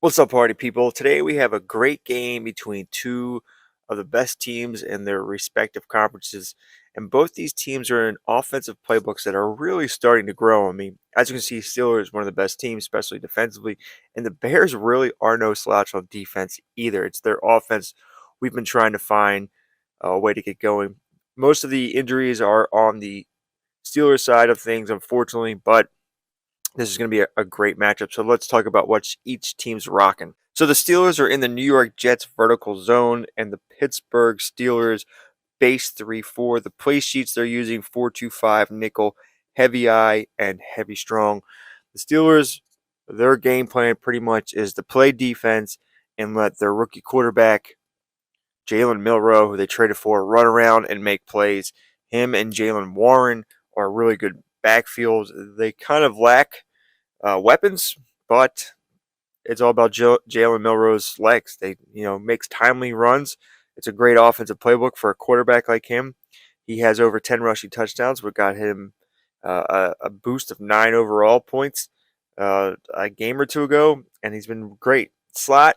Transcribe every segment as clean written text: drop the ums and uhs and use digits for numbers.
What's up, party people? Today we have a great game between two of the best teams in their respective conferences, and both these teams are in offensive playbooks that are really starting to grow. I mean, as you can see, Steelers is one of the best teams, especially defensively, and the Bears really are no slouch on defense either. It's their offense we've been trying to find a way to get going. Most of the injuries are on the Steelers side of things, unfortunately, but this is going to be a great matchup. So let's talk about what each team's rocking. So the Steelers are in the New York Jets vertical zone, and the Pittsburgh Steelers base 3-4. The play sheets they're using 4-2-5 nickel, heavy eye, and heavy strong. The Steelers, their game plan pretty much is to play defense and let their rookie quarterback, Jalen Milroe, who they traded for, run around and make plays. Him and Jalen Warren are really good backfields. They kind of lack weapons, but it's all about Jalen Milroe's legs. They, makes timely runs. It's a great offensive playbook for a quarterback like him. He has over 10 rushing touchdowns, but got him a boost of 9 overall points a game or two ago, and he's been great. Slot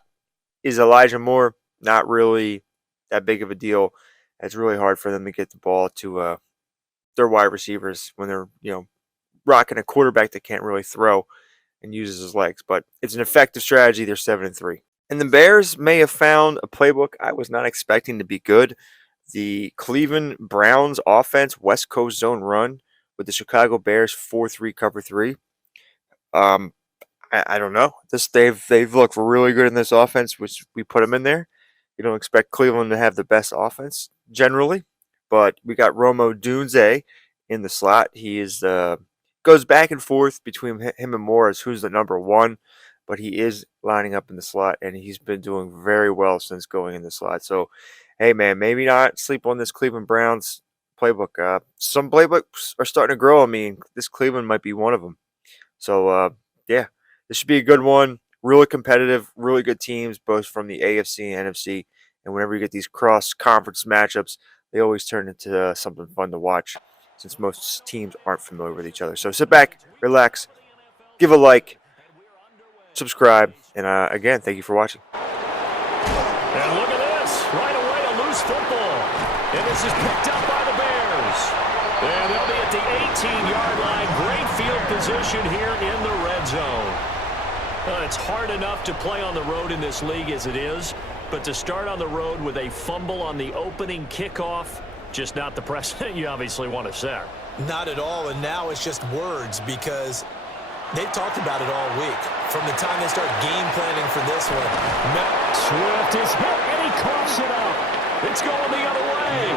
is Elijah Moore, not really that big of a deal. It's really hard for them to get the ball to their wide receivers when they're, rocking a quarterback that can't really throw and uses his legs. But it's an effective strategy. They're 7-3. And the Bears may have found a playbook I was not expecting to be good. The Cleveland Browns offense, West Coast zone run with the Chicago Bears 4-3 cover 3. I don't know. They've looked really good in this offense, which we put them in there. You don't expect Cleveland to have the best offense generally, but we got Rome Odunze in the slot. He is goes back and forth between him and Moore as who's the number one, but he is lining up in the slot, and he's been doing very well since going in the slot. So, hey, man, maybe not sleep on this Cleveland Browns playbook. Some playbooks are starting to grow on me, and this Cleveland might be one of them. So, yeah, this should be a good one. Really competitive, really good teams, both from the AFC and NFC. And whenever you get these cross-conference matchups, they always turn into something fun to watch, since most teams aren't familiar with each other. So sit back, relax, give a like, subscribe, and again, thank you for watching. And look at this. Right away, a loose football. And this is picked up by the Bears. And they'll be at the 18-yard line. Great field position here in the red zone. It's hard enough to play on the road in this league as it is, but to start on the road with a fumble on the opening kickoff, just not the precedent you obviously want to set. Not at all, and now it's just words because they've talked about it all week. From the time they start game planning for this one. Swift is hit, and he coughs it up. It's going the other way.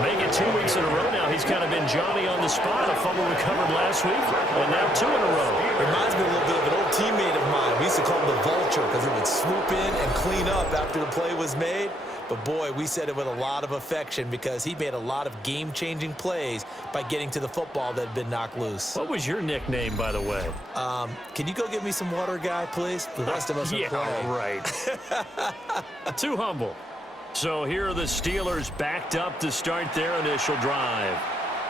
Make it 2 weeks in a row now. He's kind of been Johnny on the spot. A fumble recovered last week, and now 2 in a row. Reminds me a little bit of an old teammate of mine. We used to call him the Vulture because he would swoop in and clean up after the play was made. But, boy, we said it with a lot of affection because he made a lot of game-changing plays by getting to the football that had been knocked loose. What was your nickname, by the way? Can you go get me some water, guy, please? The rest of us are playing. Right. Too humble. So here are the Steelers backed up to start their initial drive.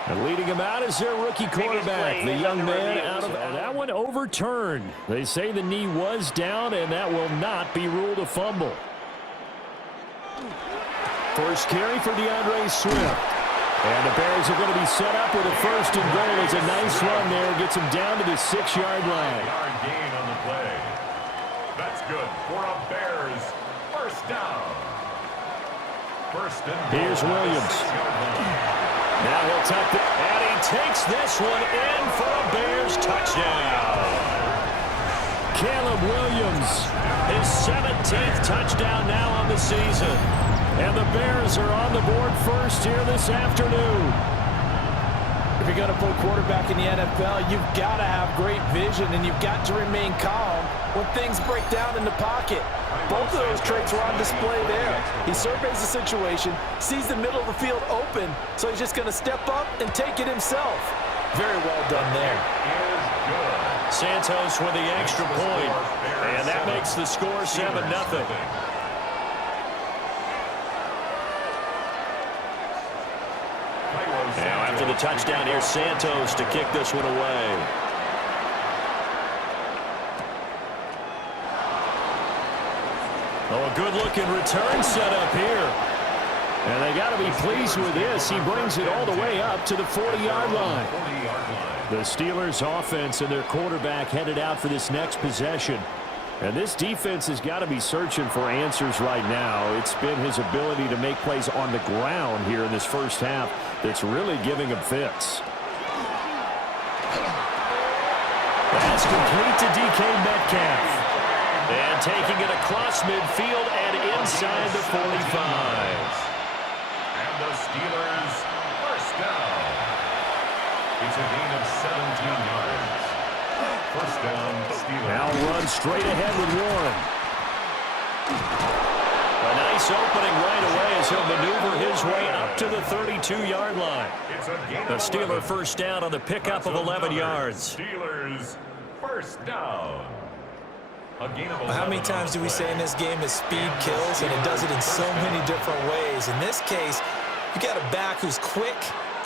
And leading him out is their rookie quarterback, the young man out of that one overturned. They say the knee was down, and that will not be ruled a fumble. First carry for DeAndre Swift. And the Bears are going to be set up with a first and goal. It's a nice run there. Gets him down to the 6-yard line. Gain on the play. That's good for a Bears first down. First and goal. Here's Williams. Now he'll tuck it. And he takes this one in for a Bears touchdown. Caleb Williams, his 17th touchdown now on the season. And the Bears are on the board first here this afternoon. If you're going to put a quarterback in the NFL, you've got to have great vision, and you've got to remain calm when things break down in the pocket. Both of those traits were on display there. He surveys the situation, sees the middle of the field open, so he's just going to step up and take it himself. Very well done there. Santos with the extra point, and that makes the score 7-0. Now after the touchdown, here's Santos to kick this one away. Oh, a good-looking return set up here. And they got to be pleased with this. He brings it all the way up to the 40-yard line. The Steelers' offense and their quarterback headed out for this next possession. And this defense has got to be searching for answers right now. It's been his ability to make plays on the ground here in this first half that's really giving him fits. That's complete to DK Metcalf. And taking it across midfield and inside the 45. And the Steelers first down. It's a gain of 17 yards. First down, Steelers. Now run straight ahead with Warren. A nice opening right away as he'll maneuver his way up to the 32-yard line. The Steeler first down on the pickup of 11 yards. Steelers first down. Well, how many times do we say in this game that speed kills, and it does it in so many different ways? In this case, you got a back who's quick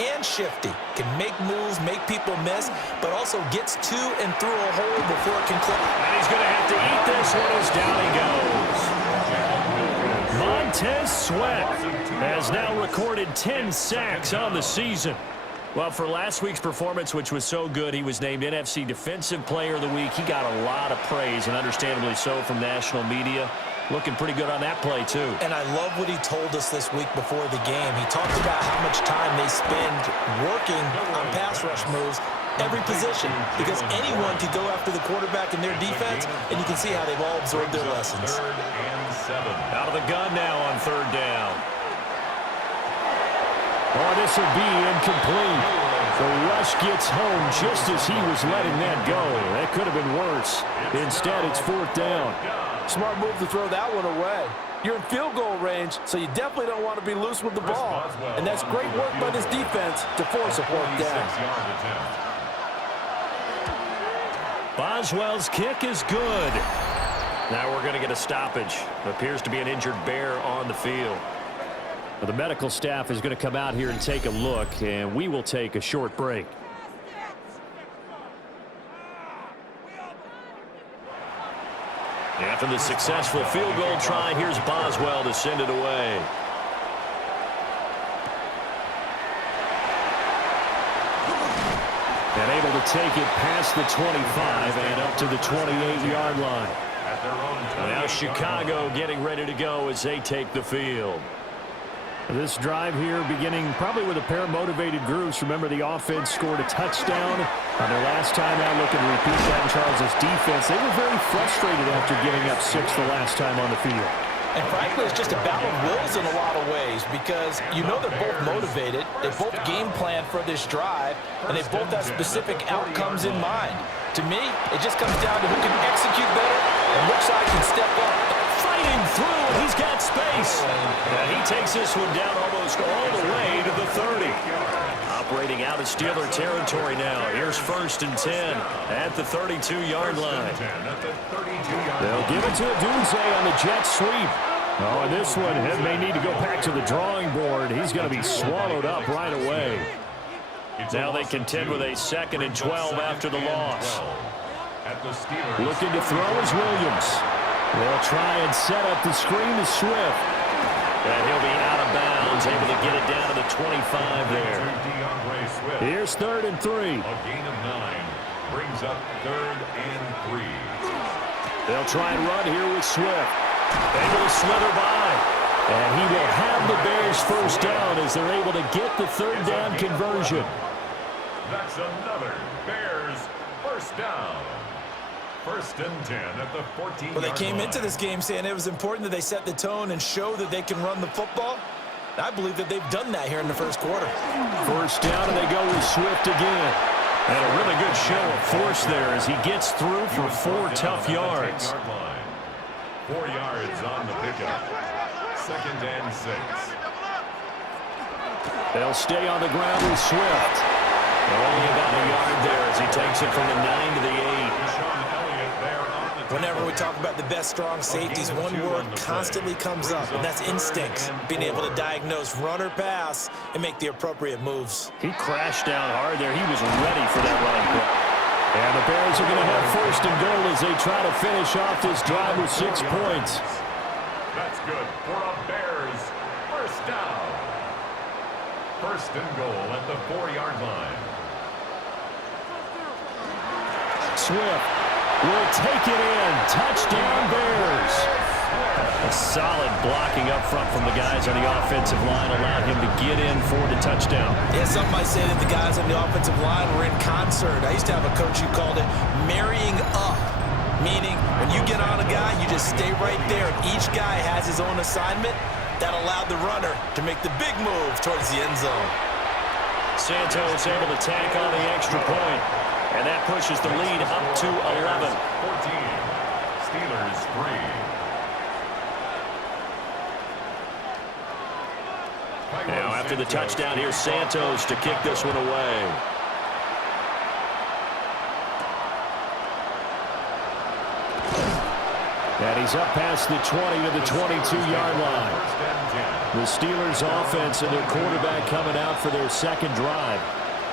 and shifty, can make moves, make people miss, but also gets to and through a hole before it can clip. And he's going to have to eat this one as down he goes. Montez Sweat has now recorded 10 sacks on the season. Well, for last week's performance, which was so good, he was named NFC Defensive Player of the Week. He got a lot of praise, and understandably so, from national media. Looking pretty good on that play, too. And I love what he told us this week before the game. He talked about how much time they spend working on pass rush moves, every position, because anyone could go after the quarterback in their defense, and you can see how they've all absorbed their lessons. Third and 7. Out of the gun now on third down. Oh, this will be incomplete. The rush gets home just as he was letting that go. That could have been worse. Instead, it's fourth down. Smart move to throw that one away. You're in field goal range, so you definitely don't want to be loose with the ball. And that's great work by this defense to force a fourth down. Boswell's kick is good. Now we're going to get a stoppage. Appears to be an injured Bear on the field. Well, the medical staff is going to come out here and take a look, and we will take a short break. After the successful field goal try, here's Boswell to send it away. And able to take it past the 25 and up to the 28-yard line. Now Chicago getting ready to go as they take the field. This drive here beginning probably with a pair of motivated groups. Remember, the offense scored a touchdown on their last time out. Looking to repeat that in Charles' defense. They were very frustrated after giving up 6 the last time on the field. And frankly, it's just a battle of wills in a lot of ways, because you know they're both motivated, they both game plan for this drive, and they both have specific outcomes in mind. To me, it just comes down to who can execute better and which side can step up. Fighting through, and he's got space. And he takes this one down almost all the way to the 30. Operating out of Steeler territory now. Here's first and 10 at the 32-yard line. They'll give it to Odunze on the jet sweep. Oh, and this one may need to go back to the drawing board. He's going to be swallowed up right away. Now they contend with a second and 12 after the loss. Looking to throw is Williams. They'll try and set up the screen to Swift. And he'll be out of bounds, able to get it down to the 25 there. Here's third and 3. A gain of 9 brings up third and 3. They'll try and run here with Swift. Able to slither by. And he will have the Bears first down as they're able to get the third down conversion. That's another Bears first down. First and 10 at the 14-yard line. Well, they came into this game saying it was important that they set the tone and show that they can run the football. I believe that they've done that here in the first quarter. First down, and they go with Swift again. And a really good show of force there as he gets through for 4 tough yards. 4 yards on the pickup. Second and 6. They'll stay on the ground with Swift. Only about a yard there as he takes it from the 9 to the 8. Whenever we talk about the best strong safeties, one word constantly comes up, and that's instincts. Being able to diagnose run or pass and make the appropriate moves. He crashed down hard there. He was ready for that running play. And the Bears are going to have first and goal as they try to finish off this drive with 6 points. That's good for a Bears first down. First and goal at the 4-yard line. Swift will take it in. Touchdown, Bears. A solid blocking up front from the guys on the offensive line allowed him to get in for the touchdown. Yeah, some might say that the guys on the offensive line were in concert. I used to have a coach who called it marrying up, meaning when you get on a guy, you just stay right there. Each guy has his own assignment. That allowed the runner to make the big move towards the end zone. Santos able to tack on the extra point, and that pushes the lead up to 11. 14. Steelers 3. Now after the touchdown, here's Santos to kick this one away. And he's up past the 20 to the 22-yard line. The Steelers offense and their quarterback coming out for their second drive.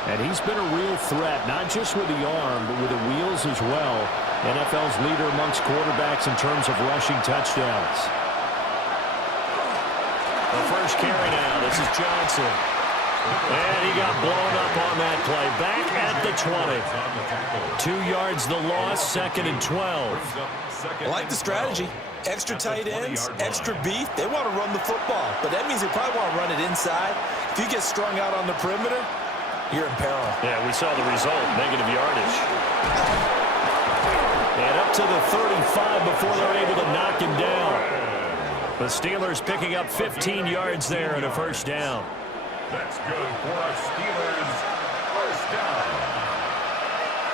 And he's been a real threat, not just with the arm, but with the wheels as well. NFL's leader amongst quarterbacks in terms of rushing touchdowns. The first carry now. This is Johnson. And he got blown up on that play. Back at the 20. 2 yards the loss, 2nd and 12. I like the strategy. Extra tight ends, extra beef. They want to run the football, but that means they probably want to run it inside. If you get strung out on the perimeter, you're in peril. Yeah, we saw the result, negative yardage. And up to the 35 before they're able to knock him down. The Steelers picking up 15 yards there and a first down. That's good for our Steelers first down.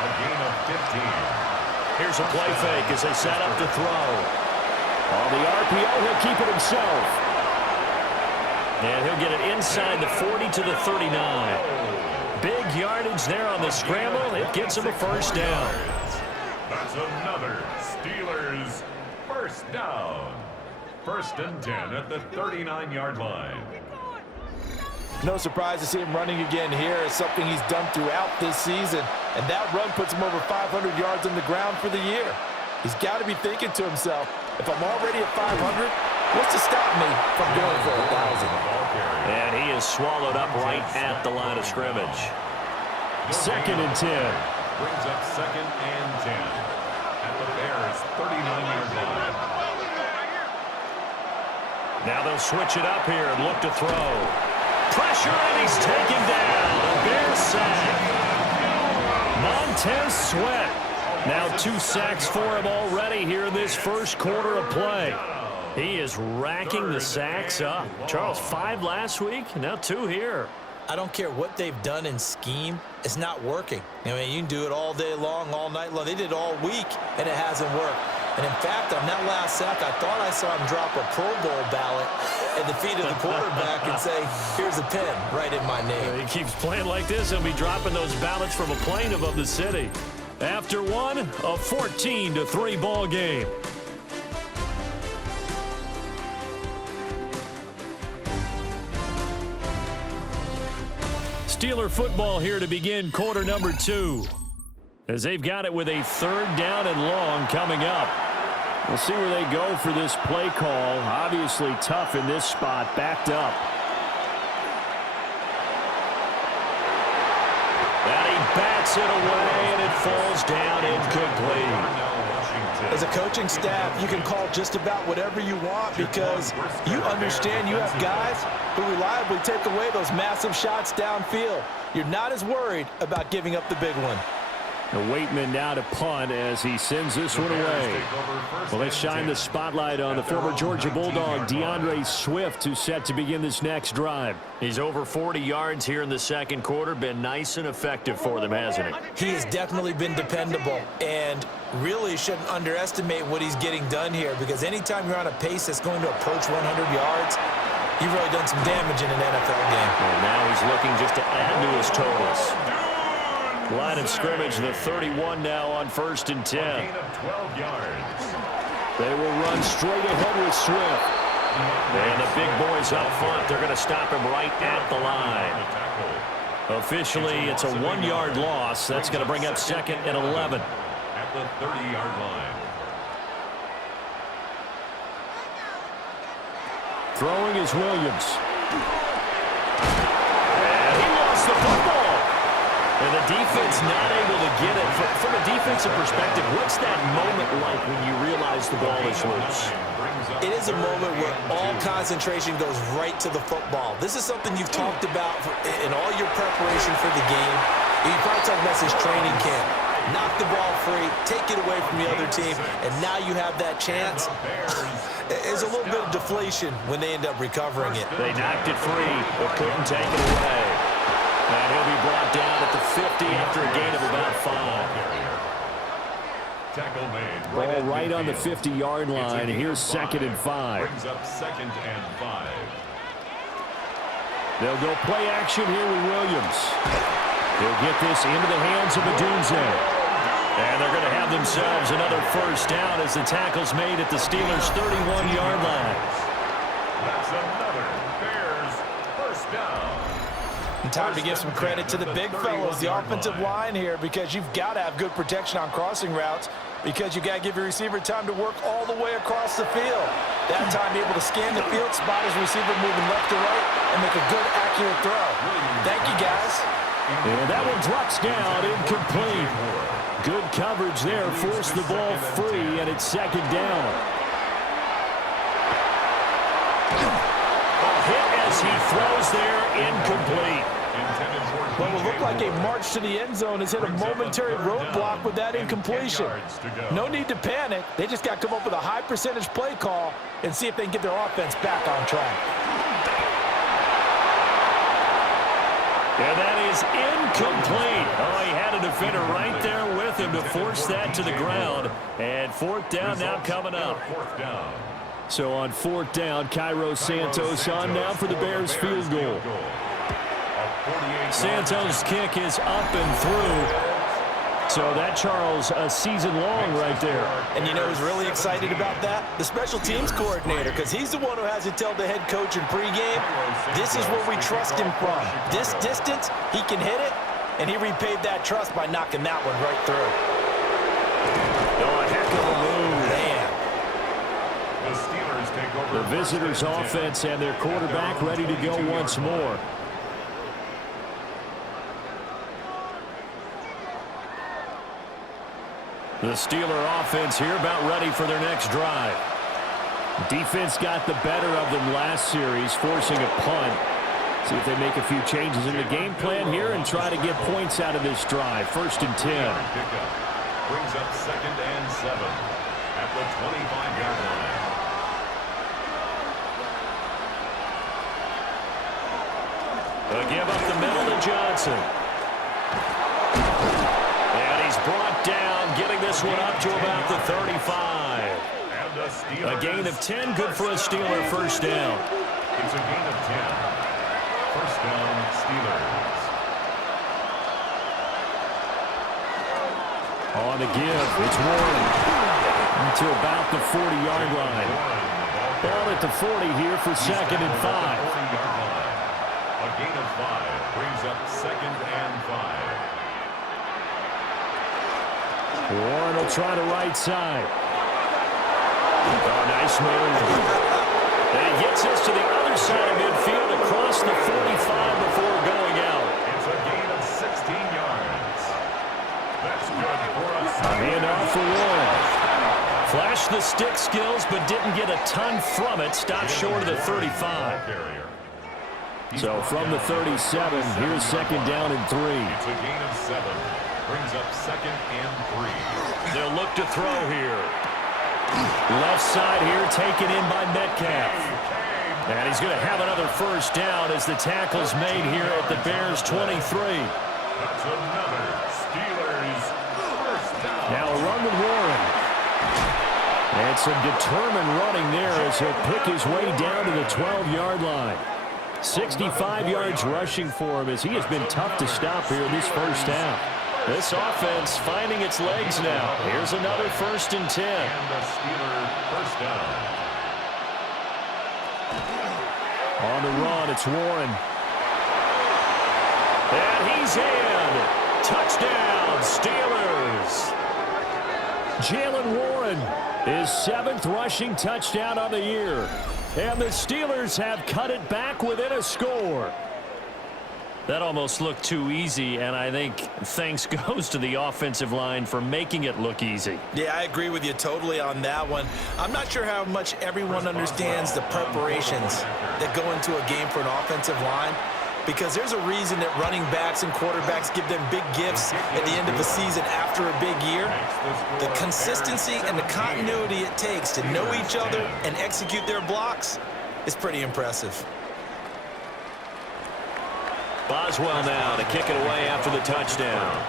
A gain of 15. Here's a play fake as they set up to throw. On the RPO, he'll keep it himself. And he'll get it inside the 40 to the 39. Big yardage there on the scramble. It gets him a first down. That's another Steelers first down. First and 10 at the 39-yard line. No surprise to see him running again here. It's something he's done throughout this season. And that run puts him over 500 yards on the ground for the year. He's got to be thinking to himself, if I'm already at 500, what's to stop me from going for 1,000? And he is swallowed up right at the line of scrimmage. 2nd and 10. Brings up 2nd and 10 at the Bears' 39-yard line. Now they'll switch it up here and look to throw. Pressure, and he's taken down. A Bears sack. Montez Sweat. Now 2 sacks for him already here in this first quarter of play. He is racking the sacks up. Charles, 5 last week, now 2 here. I don't care what they've done in scheme. It's not working. I mean, you can do it all day long, all night long. They did it all week, and it hasn't worked. And in fact, on that last sack, I thought I saw him drop a Pro Bowl ballot at the feet of the quarterback and say, here's a pen right in my name. He keeps playing like this, he'll be dropping those ballots from a plane above the city. After one, a 14-3 ball game. Steeler football here to begin quarter number 2. As they've got it with a 3rd down and long coming up. We'll see where they go for this play call. Obviously tough in this spot, backed up. And he bats it away, and it falls down incomplete. As a coaching staff, you can call just about whatever you want because you understand you have guys who reliably take away those massive shots downfield. You're not as worried about giving up the big one. The Waitman now to punt as he sends this one away. Well, let's shine the spotlight on the former Georgia Bulldog, DeAndre Swift, who's set to begin this next drive. He's over 40 yards here in the second quarter. Been nice and effective for them, hasn't he? He has definitely been dependable, and really shouldn't underestimate what he's getting done here because anytime you're on a pace that's going to approach 100 yards, you've really done some damage in an NFL game. And now he's looking just to add to his totals. Line of scrimmage, the 31 now on 1st and 10. Gain of 12 yards. They will run straight ahead with Swift. And the big boys up front, they're going to stop him right at the line. Officially, it's a 1-yard loss. That's going to bring up 2nd and 11. At the 30-yard line. Throwing is Williams. And he lost the football. And the defense not able to get it. From a defensive perspective, what's that moment like when you realize the ball is loose? It is a moment where all concentration goes right to the football. This is something you've talked about in all your preparation for the game. You probably talked about this training camp. Knock the ball free, take it away from the other team, and now you have that chance. There's a little bit of deflation when they end up recovering it. They knocked it free, but couldn't take it away. And he'll be brought down at the 50 after a gain of about 5. Ball right on the 50-yard line. Here's 2nd and 5. Brings up 2nd and 5. They'll go play action here with Williams. He'll get this into the hands of Madunze. And they're going to have themselves another first down as the tackle's made at the Steelers' 31-yard line. That's another Bears first down. And time to give some credit to the big fellows, the offensive line here, because you've got to have good protection on crossing routes, because you got to give your receiver time to work all the way across the field. That time able to scan the field, spot his receiver moving left to right, and make a good, accurate throw. Thank you, guys. And that one drops down, incomplete. Good coverage there, forced the ball free, and it's 2nd down. A hit as he throws there, incomplete. What will look like a march to the end zone has hit a momentary roadblock with that incompletion. No need to panic. They just got to come up with a high percentage play call and see if they can get their offense back on track. And that is incomplete. Oh, he had a defender right there with him to force that to the ground. And 4th down now coming up. So on 4th down, Cairo Santos on now for the Bears field goal. Santos' kick is up and through. So that, Charles, a season long right there. And you know who's really excited about that? The special teams coordinator, because he's the one who has to tell the head coach in pregame, this is where we trust him from. This distance, he can hit it, and he repaid that trust by knocking that one right through. Oh, a heck of a move. Man. The Steelers take over. The visitors' offense and their quarterback ready to go once more. The Steeler offense here about ready for their next drive. Defense got the better of them last series, forcing a punt. See if they make a few changes in the game plan here and try to get points out of this drive. 1st and 10. Brings up 2nd and 7 at the 25-yard line. They'll give up the middle to Johnson. And he's brought down, getting this one up to about the 35. A gain of 10, good for a Steeler first down. It's a gain of 10. First down, Steelers. On the give, it's Warren to about the 40-yard line. Ball at the 40 here for 2nd and 5. A gain of 5 brings up 2nd and 5. Warren will try the right side. Oh, nice move. And he gets this to the other side of midfield across the 45 before going out. It's a gain of 16 yards. That's good for us. A handoff for Warren. Flashed the stick skills, but didn't get a ton from it. Stopped short of the 35. So from the 37, here's 2nd down and 3. It's a gain of 7. Brings up 2nd and 3. They'll look to throw here. Left side here taken in by Metcalf. And he's going to have another first down as the tackle's made here at the Bears' 23. That's another Steelers first down. Now a run with Warren. And some determined running there as he'll pick his way down to the 12-yard line. 65 yards rushing for him as he has been tough to stop here in this first half. This offense finding its legs now. Here's another 1st and 10. And the Steeler first down. On the run, it's Warren. And he's in. Touchdown, Steelers. Jalen Warren, his 7th rushing touchdown on the year. And the Steelers have cut it back within a score. That almost looked too easy, and I think thanks goes to the offensive line for making it look easy. Yeah, I agree with you totally on that one. I'm not sure how much everyone understands the preparations that go into a game for an offensive line, because there's a reason that running backs and quarterbacks give them big gifts at the end of the season after a big year. The consistency and the continuity it takes to know each other and execute their blocks is pretty impressive. Boswell now to kick it away after the touchdown.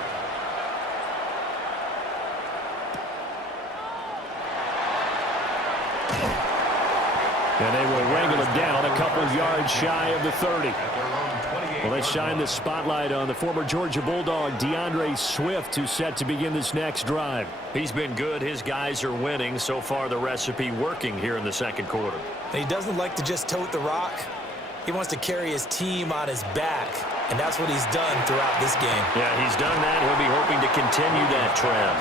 And they will wrangle it down a couple yards shy of the 30. Well, let's shine the spotlight on the former Georgia Bulldog, DeAndre Swift, who's set to begin this next drive. He's been good. His guys are winning. So far, the recipe working here in the second quarter. He doesn't like to just tote the rock. He wants to carry his team on his back, and that's what he's done throughout this game. Yeah, he's done that. He'll be hoping to continue that trend.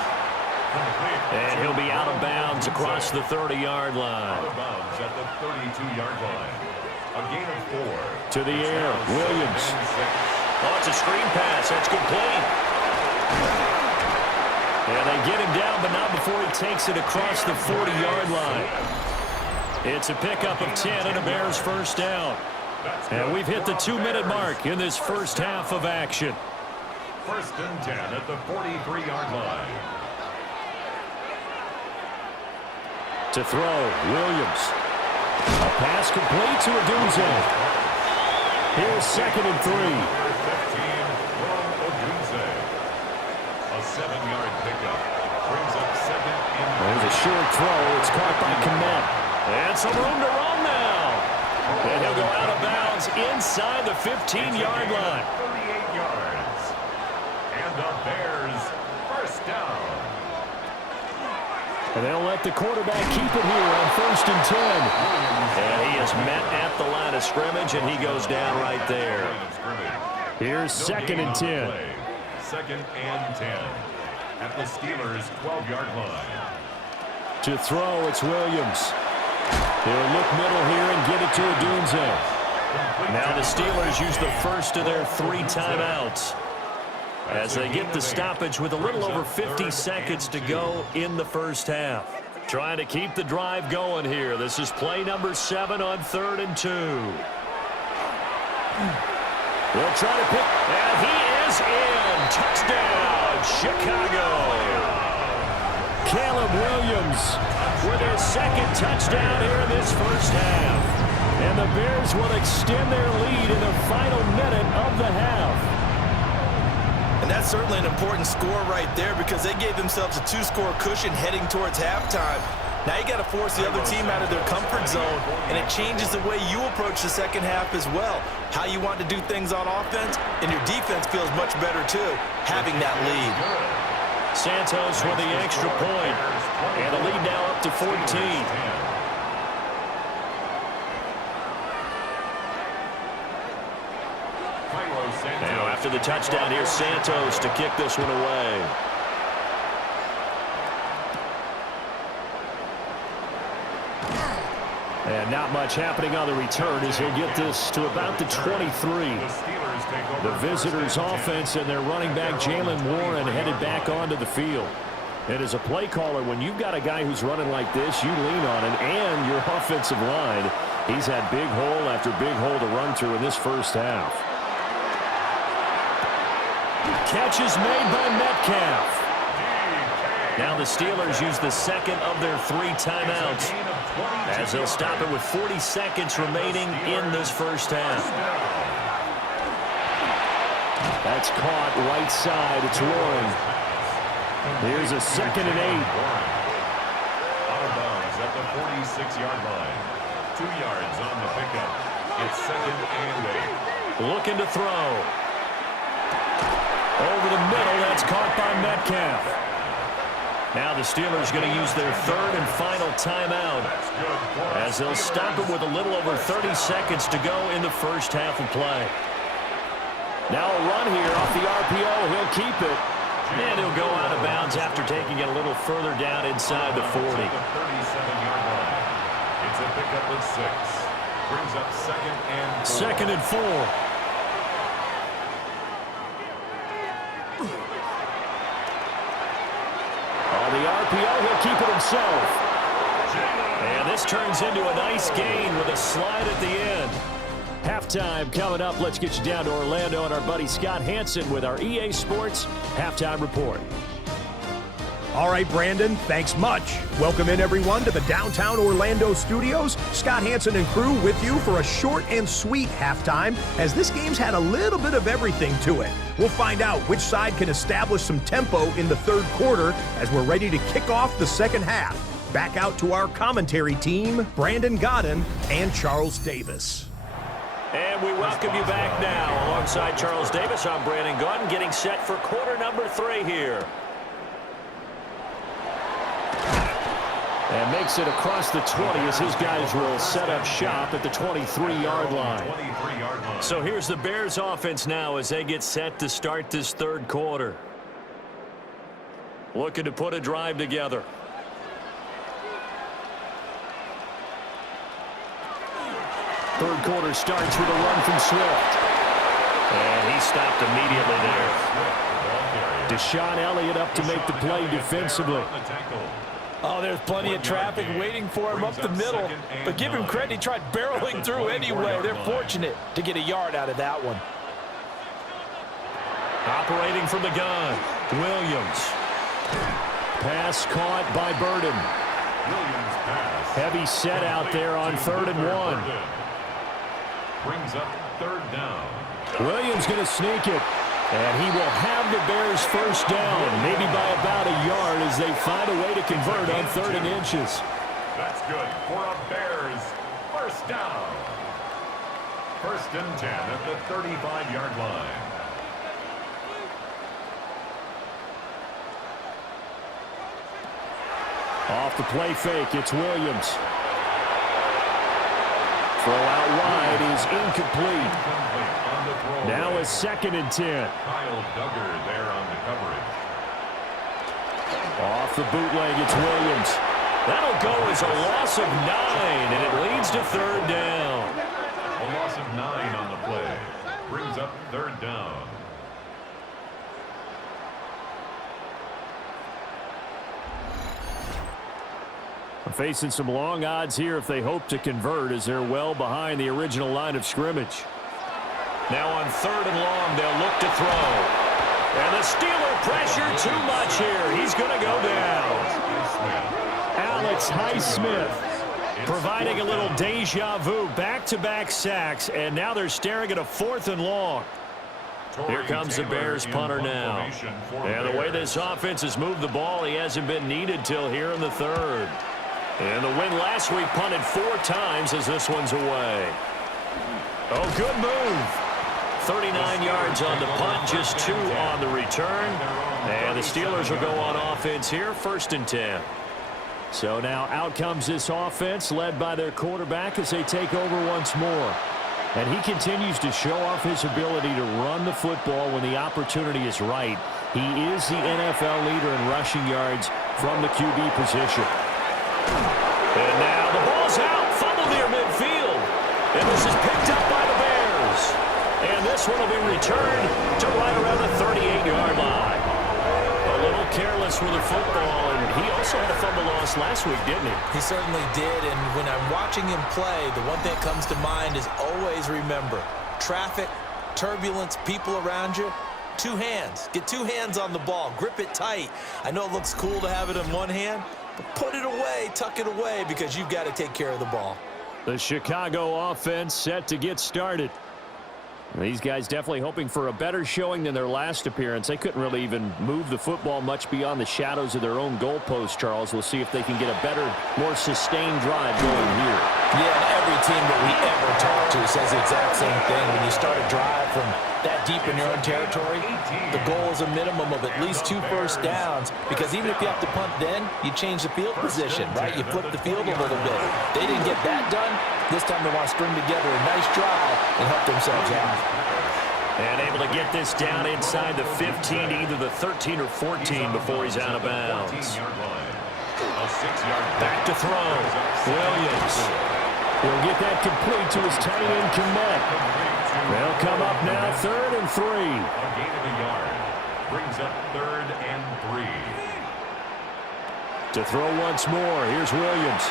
And he'll be out of bounds across the 30-yard line. Out of bounds at the 32-yard line. A gain of 4. To the air, Williams. Oh, it's a screen pass. That's complete. And they get him down, but not before he takes it across the 40-yard line. It's a pickup of 10 and a Bears first down. And we've hit the 2-minute mark in this first half of action. 1st and 10 at the 43-yard line. To throw, Williams. A pass complete to Odunze. Here's 2nd and 3. 15 from Odunze. A 7-yard pickup. Brings up 2nd and 3. There's a short throw. It's caught by Kmet. And some room to run now. And he'll go out of bounds inside the 15-yard line. 38 yards. And the Bears first down. And they'll let the quarterback keep it here on 1st and 10. And he is met at the line of scrimmage, and he goes down right there. Here's 2nd and 10. 2nd and 10 at the Steelers' 12-yard line. To throw, it's Williams. They'll look middle here and get it to Odunze. Now the Steelers use the first of their 3 timeouts as they get the stoppage with a little over 50 seconds to go in the first half. Trying to keep the drive going here. This is play number 7 on 3rd and 2. They'll try to pick, and he is in. Touchdown, Chicago. Caleb Williams with his 2nd touchdown here in this first half. And the Bears will extend their lead in the final minute of the half. And that's certainly an important score right there, because they gave themselves a 2-score cushion heading towards halftime. Now you got to force the other team out of their comfort zone, and it changes the way you approach the second half as well. How you want to do things on offense, and your defense feels much better too, having that lead. Santos with the extra point, and the lead now up to 14. Now after the touchdown, here's Santos to kick this one away. And not much happening on the return as he'll get this to about the 23. The visitors' offense and their running back Jalen Warren headed back onto the field. And as a play caller, when you've got a guy who's running like this, you lean on him and your offensive line. He's had big hole after big hole to run through in this first half. Catch is made by Metcalf. Now the Steelers use the 2nd of their 3 timeouts as they'll stop it with 40 seconds remaining in this first half. That's caught right side. It's Warren. Here's a 2nd and 8. Out of bounds at the 46-yard line. 2 yards on the pickup. It's 2nd and 8. Looking to throw. Over the middle, that's caught by Metcalf. Now the Steelers going to use their 3rd and final timeout as they'll stop it with a little over 30 seconds to go in the first half of play. Now a run here off the RPO. He'll keep it. And he'll go out of bounds after taking it a little further down inside the 40. The 37-yard line. It's a pickup of 6. Brings up second and 4. 2nd and 4. On the RPO, he'll keep it himself. And this turns into a nice gain with a slide at the end. Halftime coming up. Let's get you down to Orlando and our buddy Scott Hansen with our EA Sports Halftime Report. All right, Brandon, thanks much. Welcome in, everyone, to the downtown Orlando studios. Scott Hansen and crew with you for a short and sweet halftime, as this game's had a little bit of everything to it. We'll find out which side can establish some tempo in the third quarter as we're ready to kick off the second half. Back out to our commentary team, Brandon Godden and Charles Davis. And we welcome you back now. Alongside Charles Davis, I'm Brandon Godden, getting set for quarter number 3 here. And makes it across the 20 as his guys will set up shop at the 23-yard line. So here's the Bears offense now as they get set to start this third quarter. Looking to put a drive together. Third quarter starts with a run from Swift. And he stopped immediately there. Deshaun Elliott up to make the play defensively. Oh, there's plenty of traffic waiting for him up the middle. But give him credit, he tried barreling through anyway. They're fortunate to get a yard out of that one. Operating from the gun, Williams. Pass caught by Burden. Heavy set out there on 3rd and 1. Brings up 3rd down. Williams going to sneak it. And he will have the Bears first down, maybe by about a yard as they find a way to convert on 3rd and inches. That's good for a Bears first down. 1st and 10 at the 35-yard line. Off the play fake, it's Williams. Throw out wide is incomplete. Now a 2nd and 10. Kyle Duggar there on the coverage. Off the bootleg, it's Williams. That'll go as a loss of 9, and it leads to 3rd down. A loss of 9 on the play. Brings up 3rd down. Facing some long odds here if they hope to convert, as they're well behind the original line of scrimmage. Now on 3rd and long, they'll look to throw. And the Steeler pressure too much here. He's going to go down. Alex Highsmith providing a little deja vu. Back-to-back sacks, and now they're staring at a 4th and long. Here comes the Bears punter now. And the way this offense has moved the ball, he hasn't been needed till here in the 3rd. And the win last week punted 4 times as this one's away. Oh, good move. 39 yards on the punt, just 2 on the return. And the Steelers will go on offense here, 1st and 10. So now out comes this offense, led by their quarterback as they take over once more. And he continues to show off his ability to run the football when the opportunity is right. He is the NFL leader in rushing yards from the QB position. And now the ball's out, fumble near midfield. And this is picked up by the Bears. And this one will be returned to right around the 38-yard line. A little careless with the football, and he also had a fumble loss last week, didn't he? He certainly did, and when I'm watching him play, the one thing that comes to mind is always remember, traffic, turbulence, people around you, 2 hands. Get 2 hands on the ball. Grip it tight. I know it looks cool to have it in one hand, but put it away, tuck it away, because you've got to take care of the ball. The Chicago offense set to get started. These guys definitely hoping for a better showing than their last appearance. They couldn't really even move the football much beyond the shadows of their own goalpost, Charles. We'll see if they can get a better, more sustained drive going here. Yeah, and every team that we ever talk to says the exact same thing. When you start a drive from that deep in your own territory, the goal is a minimum of at least 2 first downs, because even if you have to punt then, you change the field position, right? You flip the field a little bit. They didn't get that done. This time they want to string together a nice drive and help themselves out. And able to get this down inside the 15, either the 13 or 14 before he's out of bounds. Back to throw. Williams. He'll get that complete to his tight end, Kmet. They'll come up now, 3rd and 3. A gain of a yard. Brings up 3rd and 3. To throw once more, here's Williams.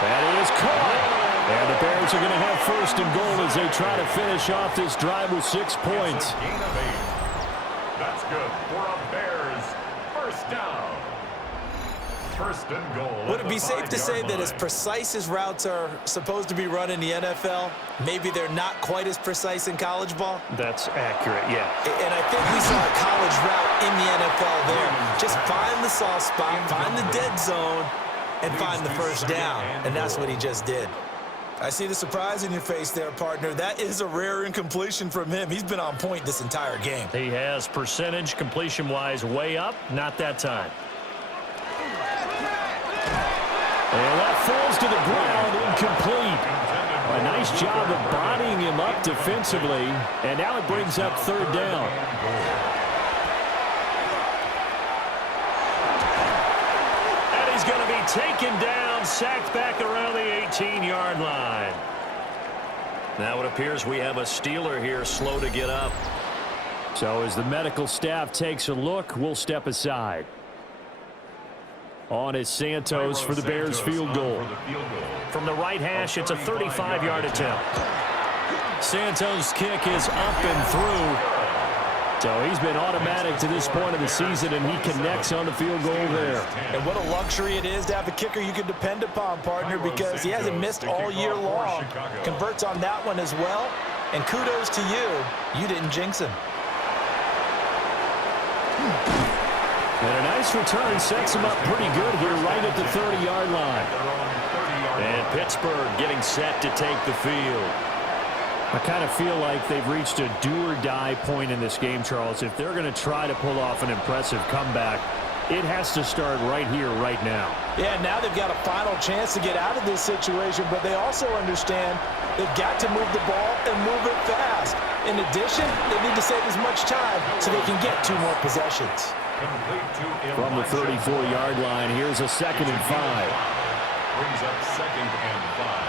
That is caught. And the Bears are going to have 1st and goal as they try to finish off this drive with 6 points. Gain of 8. That's good for a Bears 1st down. 1st and goal. Would it be safe to say that as precise as routes are supposed to be run in the NFL, maybe they're not quite as precise in college ball? That's accurate, yeah. And I think we saw a college route in the NFL there. Just find the soft spot, find the dead zone, and find the 1st down. And that's what he just did. I see the surprise in your face there, partner. That is a rare incompletion from him. He's been on point this entire game. He has percentage completion-wise way up, not that time. And that falls to the ground, incomplete. A nice job of bodying him up defensively, and now it brings up 3rd down. And he's going to be taken down, sacked back around the 18-yard line. Now it appears we have a Steeler here slow to get up. So as the medical staff takes a look, we'll step aside. On is Santos for the Bears field goal. From the right hash, it's a 35-yard attempt. Santos' kick is up and through. So he's been automatic to this point of the season, and he connects on the field goal there. And what a luxury it is to have a kicker you can depend upon, partner, because he hasn't missed all year long. Converts on that one as well. And kudos to you. You didn't jinx him. And a nice return sets him up pretty good here right at the 30-yard line. And Pittsburgh getting set to take the field. I kind of feel like they've reached a do-or-die point in this game, Charles. If they're going to try to pull off an impressive comeback, it has to start right here, right now. Yeah, now they've got a final chance to get out of this situation, but they also understand they've got to move the ball and move it fast. In addition, they need to save as much time so they can get 2 more possessions. From the 34-yard line, here's a 2nd and 5. Brings up 2nd and 5.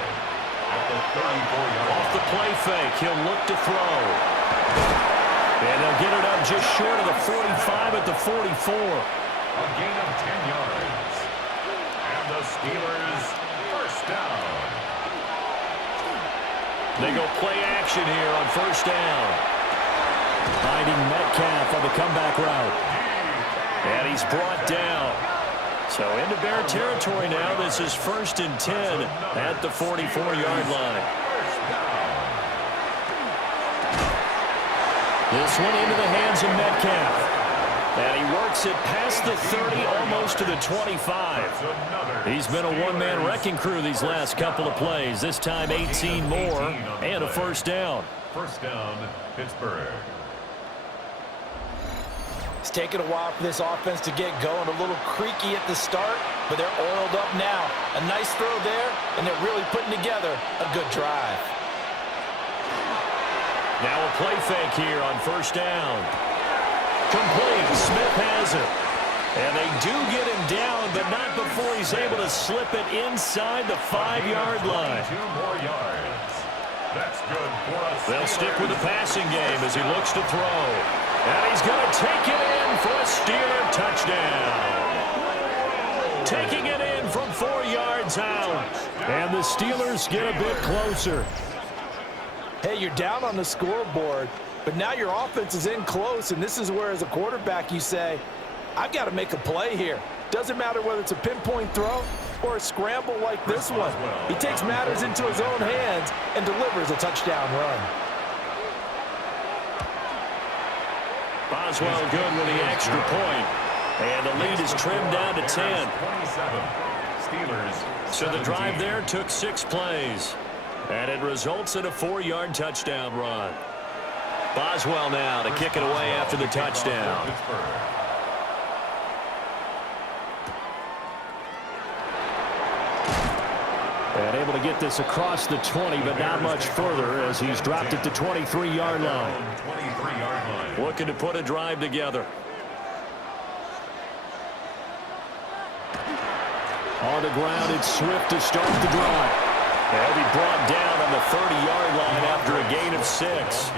At the 34-yard line. Off the play fake, he'll look to throw. And they'll get it up just short of the 45 at the 44. A gain of 10 yards. And the Steelers 1st down. They go play action here on 1st down. Finding Metcalf on the comeback route. And he's brought down. So into Bear territory now. This is 1st and 10 at the 44-yard line. This one into the hands of Metcalf. And he works it past the 30, almost to the 25. He's been a one-man wrecking crew these last couple of plays. This time 18 more and a 1st down. 1st down, Pittsburgh. It's taken a while for this offense to get going. A little creaky at the start, but they're oiled up now. A nice throw there, and they're really putting together a good drive. Now a play fake here on 1st down. Complete. Smith has it. And they do get him down, but not before he's able to slip it inside the 5-yard line. 2 more yards. That's good for us. They'll stick with the passing game as he looks to throw. And he's going to take it in for a Steeler touchdown. Taking it in from 4 yards out. And the Steelers get a bit closer. Hey, you're down on the scoreboard, but now your offense is in close, and this is where, as a quarterback, you say, I've got to make a play here. Doesn't matter whether it's a pinpoint throw or a scramble like this one. He takes matters into his own hands and delivers a touchdown run. Boswell good with the extra point. And the lead is trimmed down to 10. 27. Steelers. So the drive there took 6 plays. And it results in a 4-yard touchdown run. Boswell now to kick it away after the touchdown. And able to get this across the 20, but not much further as he's dropped it to 23-yard line. 23-yard line. Looking to put a drive together. On the ground, it's Swift to start the drive. They'll be brought down on the 30-yard line after a gain of 6.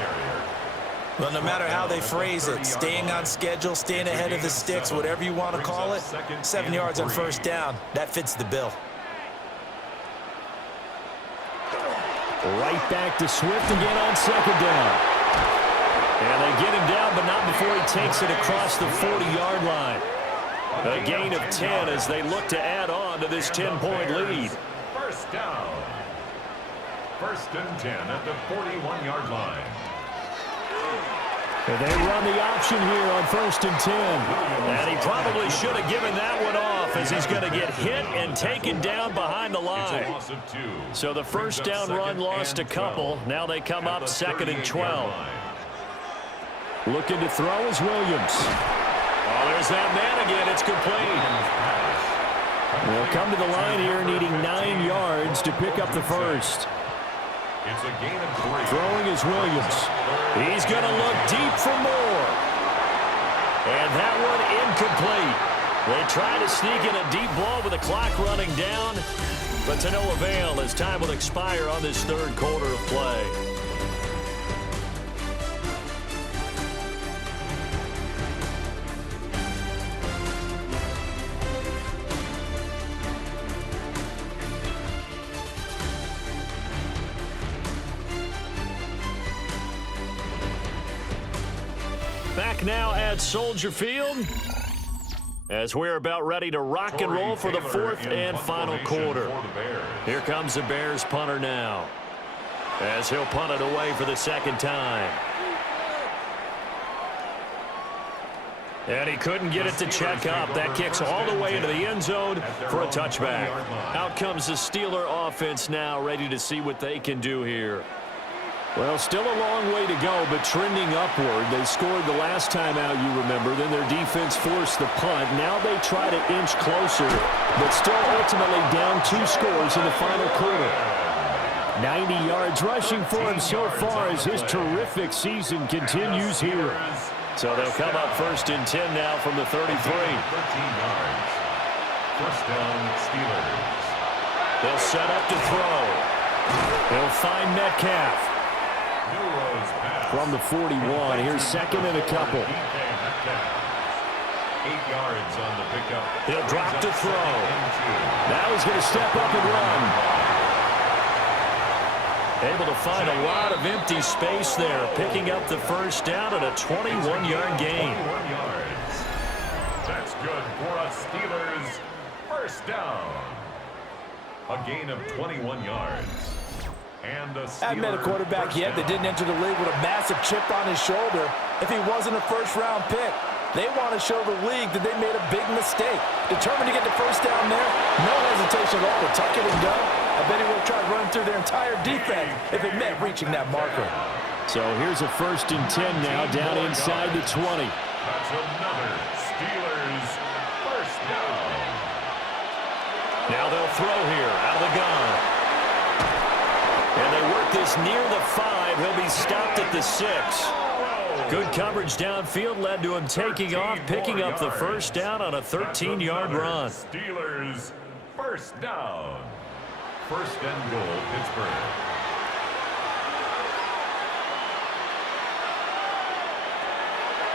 Well, no matter how they phrase it, staying on schedule, staying ahead of the sticks, whatever you want to call it, 7 yards on first down, that fits the bill. Right back to Swift again on second down. And they get him down, but not before he takes it across the 40-yard line. A gain of 10 as they look to add on to this 10-point lead. First down. First and 10 at the 41-yard line. And they run the option here on first and 10. And he probably should have given that one off as he's going to get hit and taken down behind the line. So the first down run lost a couple. Now they come up second and 12. Looking to throw is Williams. Oh, there's that man again. It's complete. They'll come to the line here needing 9 yards to pick up the first. It's a gain of 3. Throwing is Williams. He's going to look deep for more. And that one incomplete. They try to sneak in a deep ball with the clock running down, but to no avail as time will expire on this third quarter of play. Back now at Soldier Field as we're about ready to rock and roll for the fourth and final quarter. Here comes the Bears punter now as he'll punt it away for the second time. And he couldn't get it to check up. That kicks all the way into the end zone for a touchback. Out comes the Steeler offense now, ready to see what they can do here. Well, still a long way to go, but trending upward. They scored the last time out, you remember. Then their defense forced the punt. Now they try to inch closer, but still ultimately down 2 scores in the final quarter. 90 yards rushing for him so far as his terrific season continues here. So they'll come up first and 10 now from the 33. 13 yards. First down, Steelers. They'll set up to throw. They'll find Metcalf. From the 41, here's second and a couple. 8 yards on the pickup. He'll drop to throw. Now he's going to step up and run. Able to find a lot of empty space there, picking up the first down at a 21-yard gain. 21 yards. That's good for a Steelers first down. A gain of 21 yards. I've met a quarterback yet that didn't enter the league with a massive chip on his shoulder if he wasn't a first-round pick. They want to show the league that they made a big mistake. Determined to get the first down there, no hesitation at all to tuck it and go. I bet he will try to run through their entire defense if it meant reaching that marker. So here's a first and 10 now down inside the 20. That's another Steelers first down. Now they'll throw here out of the gun. And they work this near the 5. He'll be stopped at the 6. Good coverage downfield led to him taking off, picking up the first down on a 13-yard run. Steelers first down. First and goal, Pittsburgh.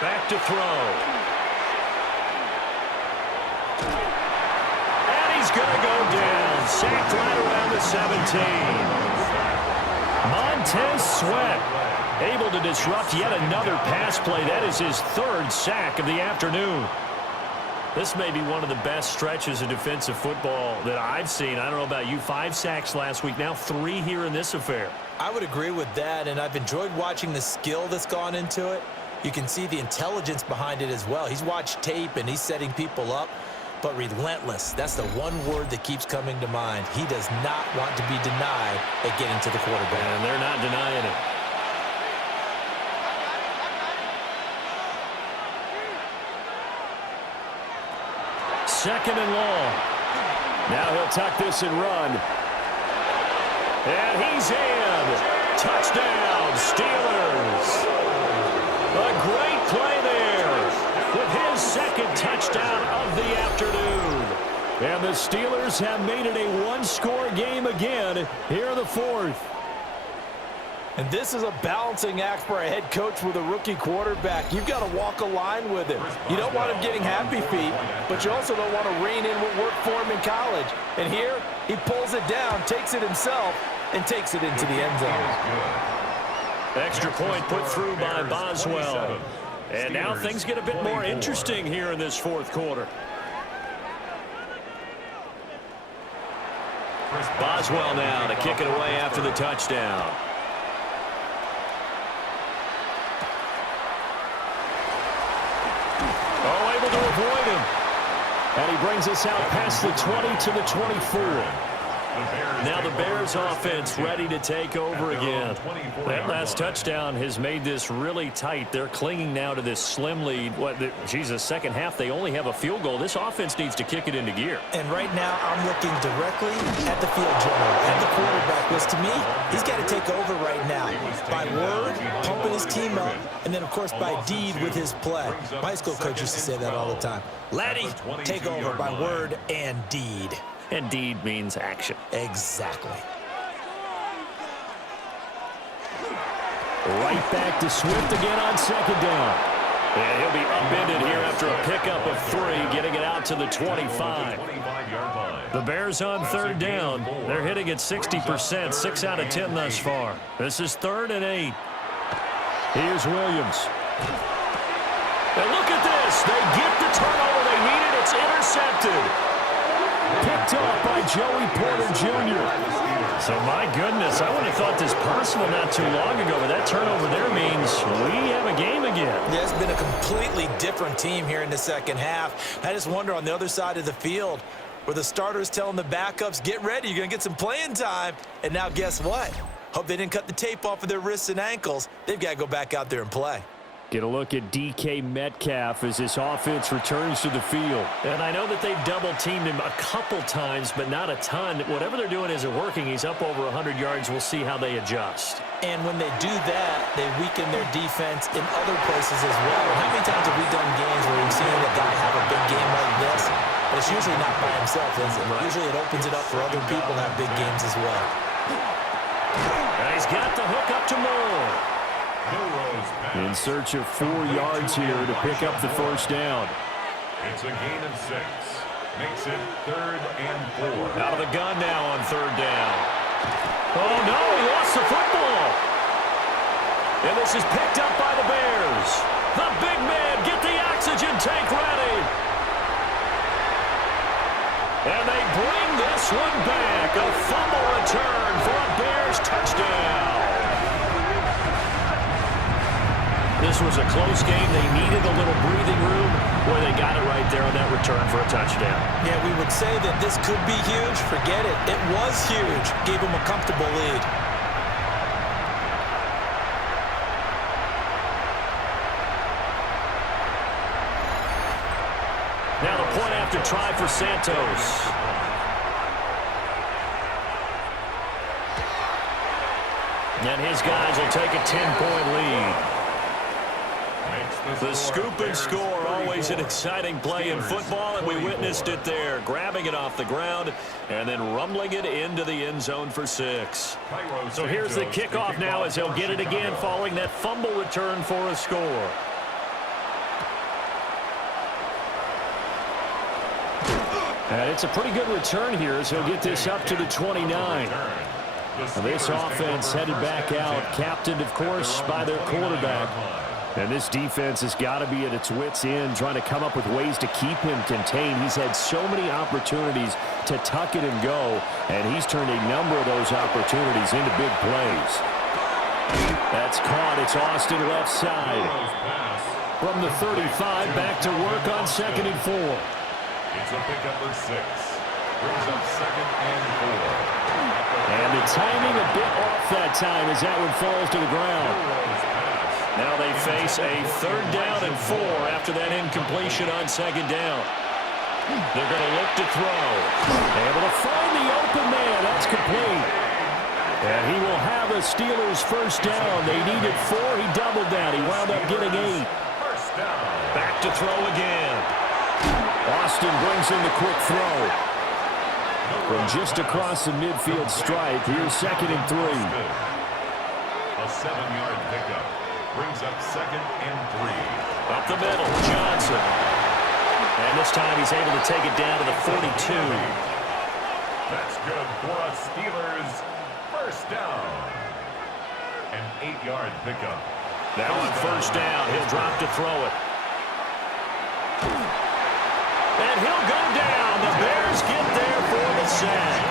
Back to throw. And he's going to go down. Sacked right around the 17. Montez Sweat able to disrupt yet another pass play. That is his 3rd sack of the afternoon. This may be one of the best stretches of defensive football that I've seen. I don't know about you. 5 sacks last week, now 3 here in this affair. I would agree with that, and I've enjoyed watching the skill that's gone into it. You can see the intelligence behind it as well. He's watched tape, and he's setting people up. But relentless, that's the one word that keeps coming to mind. He does not want to be denied at getting to the quarterback. And they're not denying it. Second and long. Now he'll tuck this and run. And he's in. Touchdown, Steelers. A great play there with his second touchdown of the afternoon. And the Steelers have made it a one-score game again here in the fourth. And this is a balancing act for a head coach with a rookie quarterback. You've got to walk a line with him. You don't want him getting happy feet, but you also don't want to rein in what worked for him in college. And here, he pulls it down, takes it himself, and takes it into the end zone. Extra point put through by Boswell. And now things get a bit more interesting here in this fourth quarter. Boswell now to kick it away after the touchdown. Oh, able to avoid him. And he brings us out past the 20 to the 24. Now the Bears offense ready to take over again. That last touchdown has made this really tight. They're clinging now to this slim lead. Second half, they only have a field goal. This offense needs to kick it into gear. And right now, I'm looking directly at the field general, at the quarterback, because to me, he's got to take over right now. By word, pumping his team up, and then, of course, by deed with his play. My high school coach used to say that all the time. Laddie, take over by word and deed. And deed means action. Exactly. Right back to Swift again on second down. And he'll be upended here after a pickup of 3, getting it out to the 25. The Bears on third down. They're hitting at 60%, 6 out of 10 thus far. This is 3rd and 8. Here's Williams. And look at this. They get the turnover they needed. It's intercepted. Picked off by Joey Porter Jr. So, my goodness, I wouldn't have thought this possible not too long ago, but that turnover there means we have a game again. Yeah, it's been a completely different team here in the second half. I just wonder on the other side of the field where the starters telling the backups, get ready, you're going to get some playing time. And now guess what? Hope they didn't cut the tape off of their wrists and ankles. They've got to go back out there and play. Get a look at DK Metcalf as this offense returns to the field. And I know that they've double-teamed him a couple times, but not a ton. Whatever they're doing isn't working. He's up over 100 yards. We'll see how they adjust. And when they do that, they weaken their defense in other places as well. How many times have we done games where we've seen a guy have a big game like this? But it's usually not by himself, is it? Right. Usually it opens it up for other people to have big games as well. And he's got the hook up to Moore. In search of 4 yards here to pick up the first down. It's a gain of 6. Makes it 3rd and 4. Out of the gun now on 3rd down. Oh, no, he lost the football. And this is picked up by the Bears. The big man, get the oxygen tank ready. And they bring this one back. A fumble return for a Bears touchdown. This was a close game. They needed a little breathing room. Boy, they got it right there on that return for a touchdown. Yeah, we would say that this could be huge. Forget it. It was huge. Gave them a comfortable lead. Now the point after try for Santos. And his guys will take a 10-point lead. The scoop and score, always an exciting play in football, and we witnessed it there. Grabbing it off the ground and then rumbling it into the end zone for 6. So here's the kickoff now as he'll get it again following that fumble return for a score. And it's a pretty good return here as he'll get this up to the 29. This offense headed back out, captained, of course, by their quarterback. And this defense has got to be at its wits' end, trying to come up with ways to keep him contained. He's had so many opportunities to tuck it and go, and he's turned a number of those opportunities into big plays. That's caught. It's Austin left side. From the 35, back to work on 2nd and 4. It's a pickup of 6. Brings up 2nd and 4. And the timing a bit off that time as that one falls to the ground. Now they face a 3rd down and 4 after that incompletion on 2nd down. They're going to look to throw. Able to find the open man. That's complete. And he will have a Steelers first down. They needed 4. He doubled that. He wound up getting 8. First down. Back to throw again. Austin brings in the quick throw. From just across the midfield stripe, here's 2nd and 3. A 7-yard pickup. Brings up 2nd and 3. Up the middle, Johnson. And this time he's able to take it down to the 42. That's good for a Steelers first down. An 8-yard pickup. Now on first down, he'll drop to throw it. And he'll go down. The Bears get there for the sack.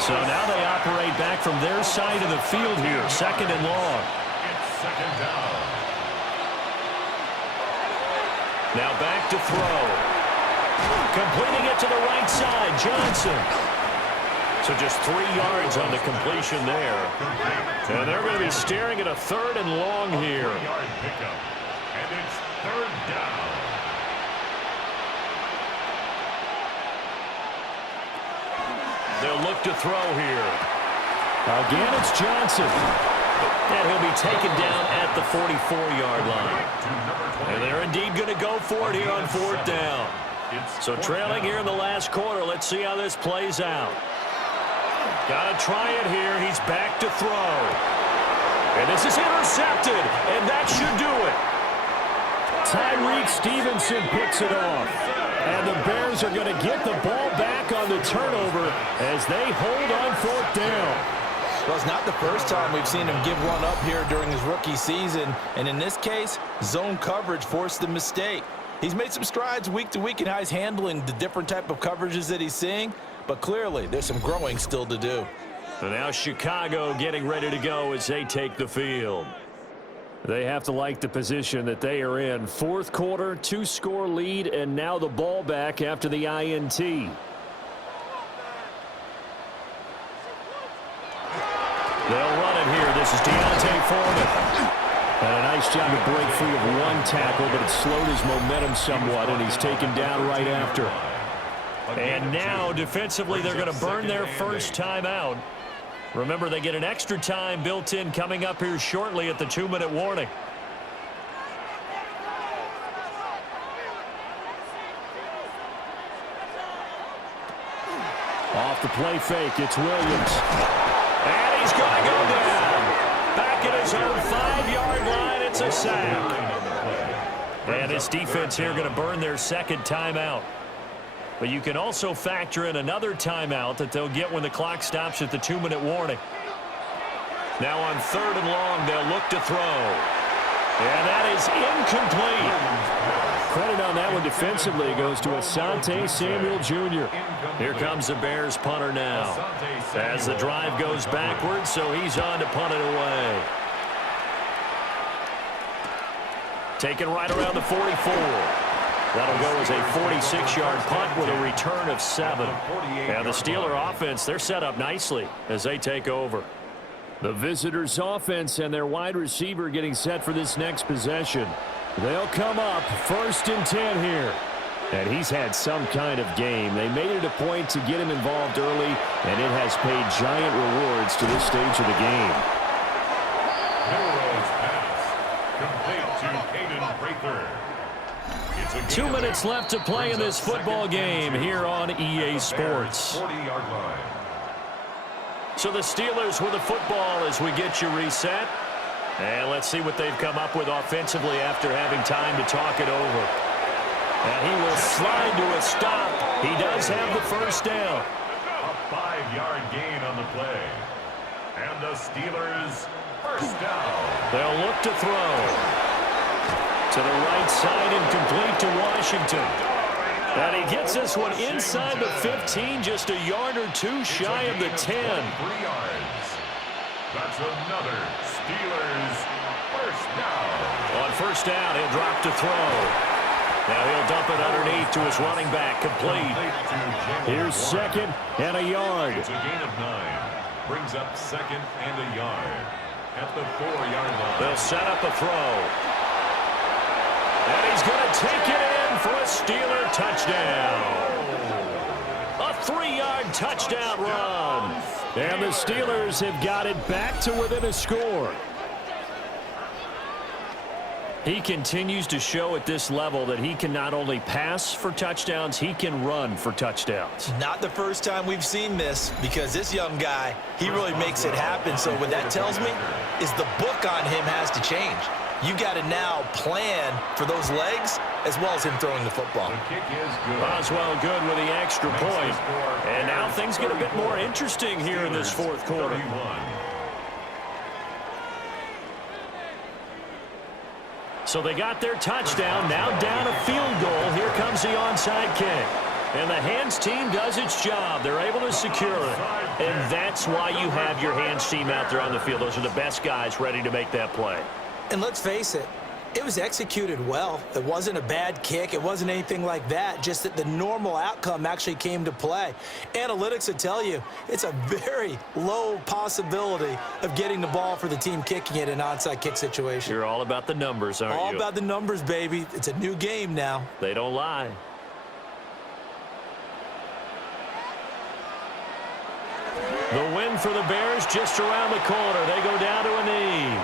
So now they operate back from their side of the field here, 2nd and long. It's 2nd down. Now back to throw. Completing it to the right side, Johnson. So just 3 yards on the completion there. And they're going to be staring at a 3rd and long here. 3-yard pickup. And it's 3rd down. They'll look to throw here. Again, it's Johnson. And he'll be taken down at the 44-yard line. And they're indeed going to go for it here on 4th down. So trailing here in the last quarter. Let's see how this plays out. Got to try it here. He's back to throw. And this is intercepted. And that should do it. Tyreek Stevenson picks it off. And the Bears are going to get the ball back on the turnover as they hold on 4th down. Well, it's not the first time we've seen him give one up here during his rookie season. And in this case, zone coverage forced the mistake. He's made some strides week to week in how he's handling the different type of coverages that he's seeing. But clearly, there's some growing still to do. So now Chicago getting ready to go as they take the field. They have to like the position that they are in. 4th quarter, 2-score lead, and now the ball back after the INT. They'll run it here. This is Deontay Foreman. And a nice job to break free of 1 tackle, but it slowed his momentum somewhat, and he's taken down right after. And now, defensively, they're going to burn their first timeout. Remember, they get an extra time built in coming up here shortly at the 2-minute warning. Off the play fake, it's Williams. And he's going to go down. Back at his own 5-yard line, it's a sack. And his defense here going to burn their 2nd timeout. But you can also factor in another timeout that they'll get when the clock stops at the 2-minute warning. Now on 3rd and long, they'll look to throw. And that is incomplete. Credit on that one defensively goes to Asante Samuel Jr. Here comes the Bears punter now. As the drive goes backwards, so he's on to punt it away. Taken right around the 44. That'll go as a 46-yard punt with a return of 7. And the Steeler offense, they're set up nicely as they take over. The visitors' offense and their wide receiver getting set for this next possession. They'll come up 1st and 10 here. And he's had some kind of game. They made it a point to get him involved early, and it has paid giant rewards to this stage of the game. Milrose pass. Complete to Caden Prather. 2 minutes left to play in this football game here on EA Sports. 40-yard line. So the Steelers with the football as we get you reset. And let's see what they've come up with offensively after having time to talk it over. And he will slide to a stop. He does have the first down. A 5-yard gain on the play. And the Steelers first down. They'll look to throw. To the right side and complete to Washington. And he gets this one inside the 15, just a yard or 2 shy of the 10. 3 yards. That's another Steelers first down. On first down, he'll drop to throw. Now he'll dump it underneath to his running back, complete. Here's 2nd and a yard. It's a gain of 9. Brings up 2nd and a yard. At the 4-yard line. They'll set up a throw. And he's going to take it in for a Steeler touchdown. A 3-yard touchdown run. And the Steelers have got it back to within a score. He continues to show at this level that he can not only pass for touchdowns, he can run for touchdowns. Not the first time we've seen this, because this young guy, he really makes it happen. So what that tells me is the book on him has to change. You got to now plan for those legs as well as him throwing the football. The kick is good. Boswell good with the extra point. And now things get a bit more interesting here in this fourth quarter. 31. So they got their touchdown, now down a field goal. Here comes the onside kick. And the hands team does its job. They're able to secure it. And that's why you have your hands team out there on the field. Those are the best guys ready to make that play. And let's face it, it was executed well. It wasn't a bad kick. It wasn't anything like that. Just that the normal outcome actually came to play. Analytics would tell you it's a very low possibility of getting the ball for the team kicking it in an onside kick situation. You're all about the numbers, aren't you? All about the numbers, baby. It's a new game now. They don't lie. The win for the Bears just around the corner. They go down to a knee.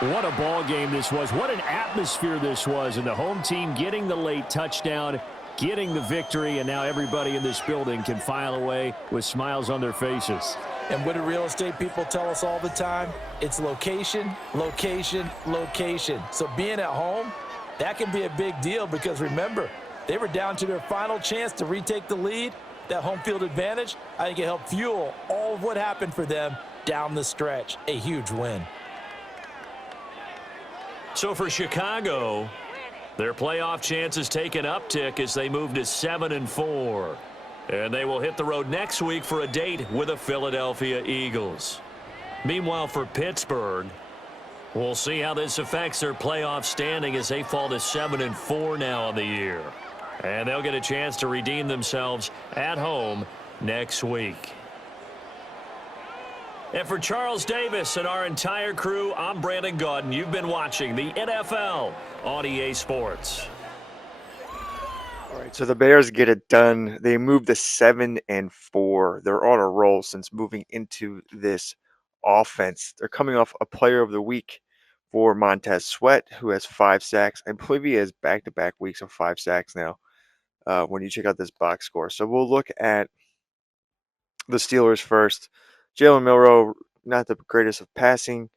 What a ball game this was. What an atmosphere this was. And the home team getting the late touchdown, getting the victory, and now everybody in this building can file away with smiles on their faces. And what do real estate people tell us all the time? It's location, location, location. So being at home, that can be a big deal because remember, they were down to their final chance to retake the lead. That home field advantage, I think it helped fuel all of what happened for them down the stretch. A huge win. So for Chicago, their playoff chances take an uptick as they move to 7-4. And they will hit the road next week for a date with the Philadelphia Eagles. Meanwhile, for Pittsburgh, we'll see how this affects their playoff standing as they fall to 7-4 now on the year. And they'll get a chance to redeem themselves at home next week. And for Charles Davis and our entire crew, I'm Brandon Gaudin. You've been watching the NFL on EA Sports. All right, so the Bears get it done. They move to 7-4. They're on a roll since moving into this offense. They're coming off a player of the week for Montez Sweat, who has 5 sacks. I believe he has back-to-back weeks of 5 sacks now when you check out this box score. So we'll look at the Steelers first. Jalen Milroe, not the greatest of passing.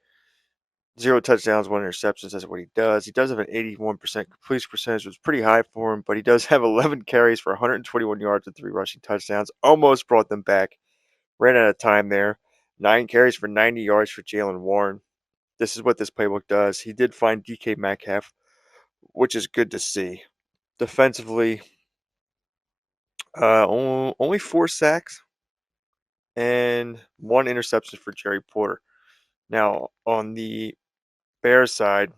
0 touchdowns, 1 interceptions. That's what he does. He does have an 81% completion percentage, which is pretty high for him, but he does have 11 carries for 121 yards and 3 rushing touchdowns. Almost brought them back. Ran out of time there. 9 carries for 90 yards for Jalen Warren. This is what this playbook does. He did find DK Metcalf, which is good to see. Defensively, only 4 sacks and 1 interception for Jerry Porter. Now, on the Bears side,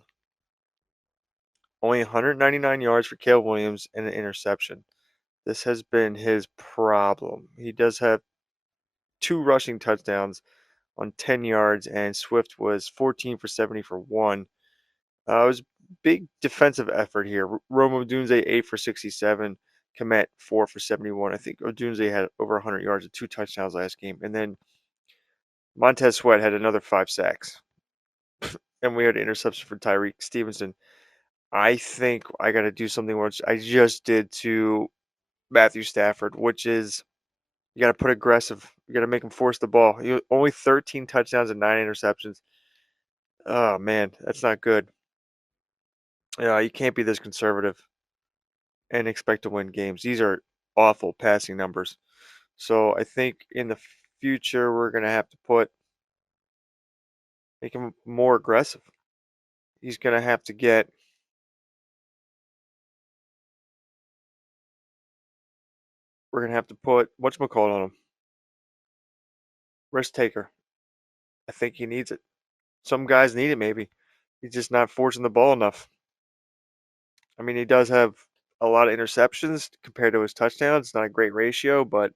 only 199 yards for Caleb Williams and an interception. This has been his problem. He does have 2 rushing touchdowns on 10 yards, and Swift was 14 for 70 for 1. It was a big defensive effort here. Rome Odunze 8 for 67. Komet 4 for 71. I think Odunze had over 100 yards and 2 touchdowns last game. And then Montez Sweat had another 5 sacks. And we had an interception for Tyreek Stevenson. I think I got to do something which I just did to Matthew Stafford, which is you got to put aggressive. You got to make him force the ball. Only 13 touchdowns and 9 interceptions. Oh, man, that's not good. You can't be this conservative and expect to win games. These are awful passing numbers. So I think in the future we're going to have to make him more aggressive. He's going to have to get we're going to have to put whatchamacallit on him. Risk taker. I think he needs it. Some guys need it maybe. He's just not forcing the ball enough. I mean, he does have a lot of interceptions compared to his touchdowns. It's not a great ratio, but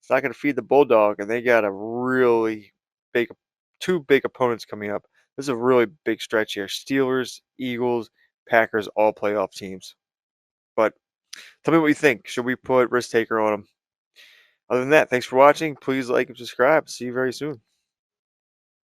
it's not going to feed the Bulldog, and they got a really big, 2 big opponents coming up. This is a really big stretch here. Steelers, Eagles, Packers, all playoff teams. But tell me what you think. Should we put risk taker on him? Other than that, thanks for watching. Please like and subscribe. See you very soon.